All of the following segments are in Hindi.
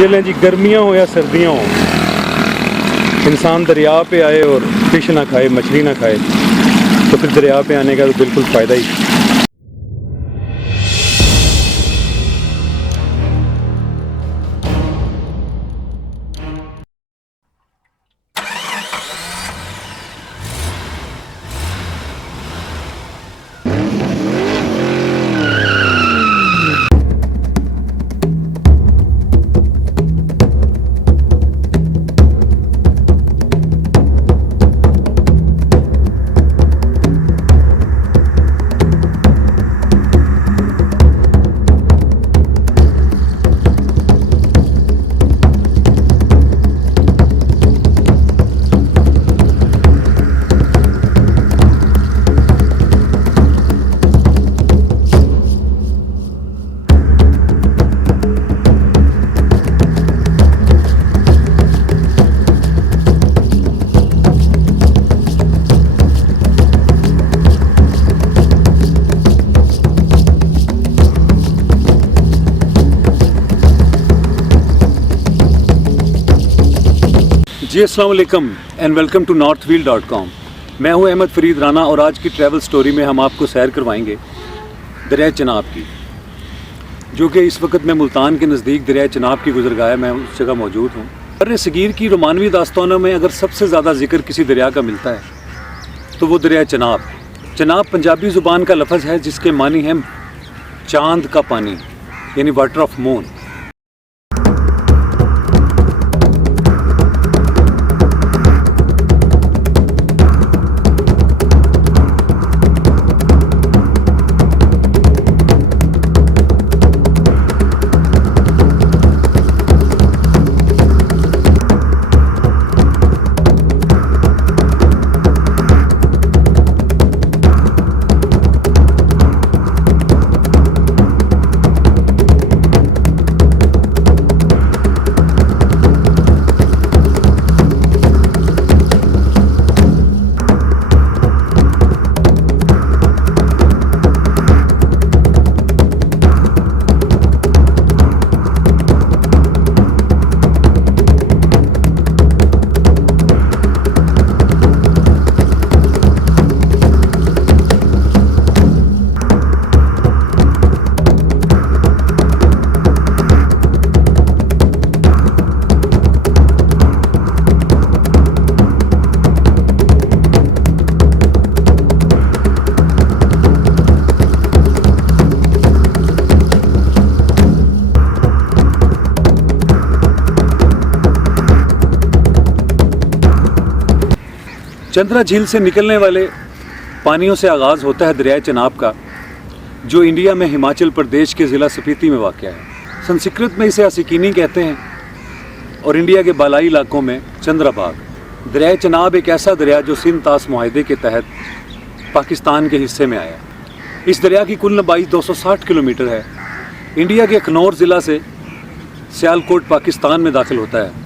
ये लें जी, गर्मियाँ हो या सर्दियाँ हो, इंसान दरिया पे आए और फिश ना खाए, मछली ना खाए, तो फिर दरिया पे आने का तो बिल्कुल फ़ायदा ही। जी अस्सलाम वालेकुम एंड वेलकम टू northwheel.com। मैं हूं अहमद फरीद राना और आज की ट्रैवल स्टोरी में हम आपको सैर करवाएंगे दरिया चनाब की, जो कि इस वक्त मैं मुल्तान के नज़दीक दरिया चनाब की गुज़रगाह मैं उस जगह मौजूद हूं। बर्र सगीर की रोमानवी दास्तानों में अगर सबसे ज़्यादा जिक्र किसी दरिया का मिलता है तो वो दरिया चनाब। चनाब पंजाबी ज़ुबान का लफ्ज़ है जिसके मानी है चांद का पानी, यानी वाटर ऑफ मून। चंद्रा झील से निकलने वाले पानियों से आगाज़ होता है दरिया चनाब का, जो इंडिया में हिमाचल प्रदेश के ज़िला स्पीति में वाक़ है। संस्कृत में इसे आसिकिनी कहते हैं और इंडिया के बालाई इलाकों में चंद्राबाग। दरिया चनाब एक ऐसा दरिया जो सिंध तास मुआहदे के तहत पाकिस्तान के हिस्से में आया। इस दरिया की कुल लंबाई 260 किलोमीटर है। इंडिया के अखनौर ज़िला से सियालकोट पाकिस्तान में दाखिल होता है।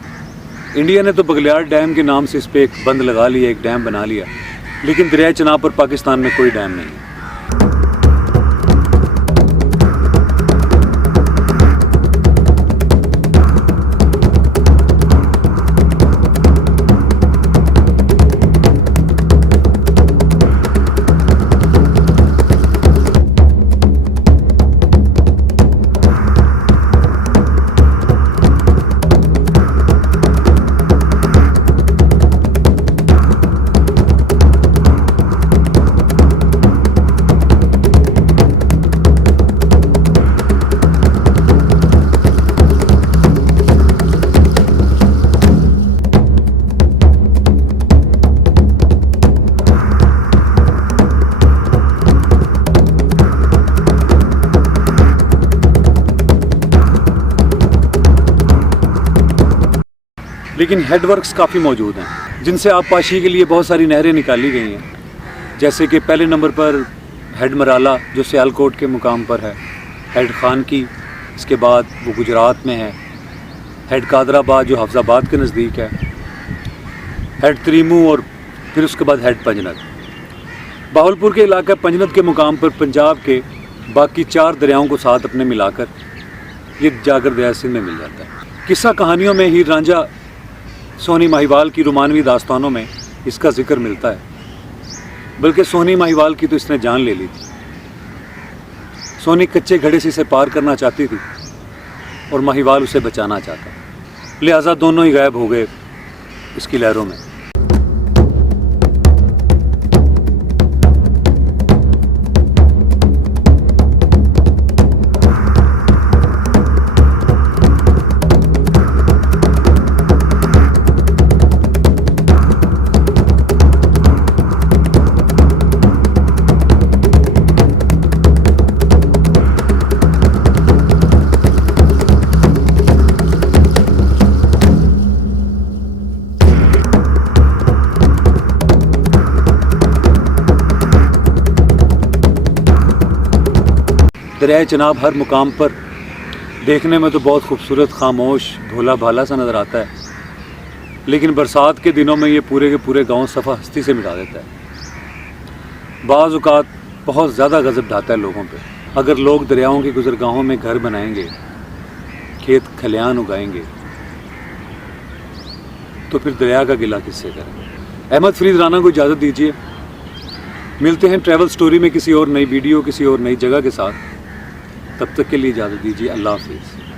इंडिया ने तो बगलियार डैम के नाम से इस पर एक बंद लगा लिया, एक डैम बना लिया, लेकिन दरिया चनाब पर पाकिस्तान में कोई डैम नहीं है। लेकिन हेडवर्क्स काफ़ी मौजूद हैं जिनसे आबपाशी के लिए बहुत सारी नहरें निकाली गई हैं। जैसे कि पहले नंबर पर हेड मराला जो सियालकोट के मुकाम पर है, हेड खान की, इसके बाद वो गुजरात में है, हेड कादराबाद जो हफ्जाबाद के नज़दीक है, हेड त्रीमू और फिर उसके बाद हेड पंजनद। बावलपुर के इलाका पंजनद के मुकाम पर पंजाब के बाकी 4 दरियाओं को साथ अपने मिलाकर ये जाकर दरिया सिंध में मिल जाता है। किस्सा कहानियों में हीर रांझा, सोनी माहिवाल की रोमानवी दास्तानों में इसका जिक्र मिलता है। बल्कि सोनी माहिवाल की तो इसने जान ले ली थी। सोनी कच्चे घड़े से इसे पार करना चाहती थी और माहिवाल उसे बचाना चाहता, लिहाजा दोनों ही गायब हो गए इसकी लहरों में। दरियाए चनाब हर मुकाम पर देखने में तो बहुत खूबसूरत, खामोश, भोला भाला सा नज़र आता है, लेकिन बरसात के दिनों में ये पूरे के पूरे गांव सफ़ा हस्ती से मिटा देता है। बाज़ औक़ात बहुत ज़्यादा गज़ब ढाता है लोगों पे। अगर लोग दरियाओं की गुज़रगाहों में घर बनाएंगे, खेत खलियान उगाएंगे, तो फिर दरिया का गिला किससे करें। अहमद फरीद राना को इजाज़त दीजिए। मिलते हैं ट्रैवल स्टोरी में किसी और नई वीडियो, किसी और नई जगह के साथ। तब तक के लिए इजाज़त दीजिए। अल्लाह हाफ़िज़।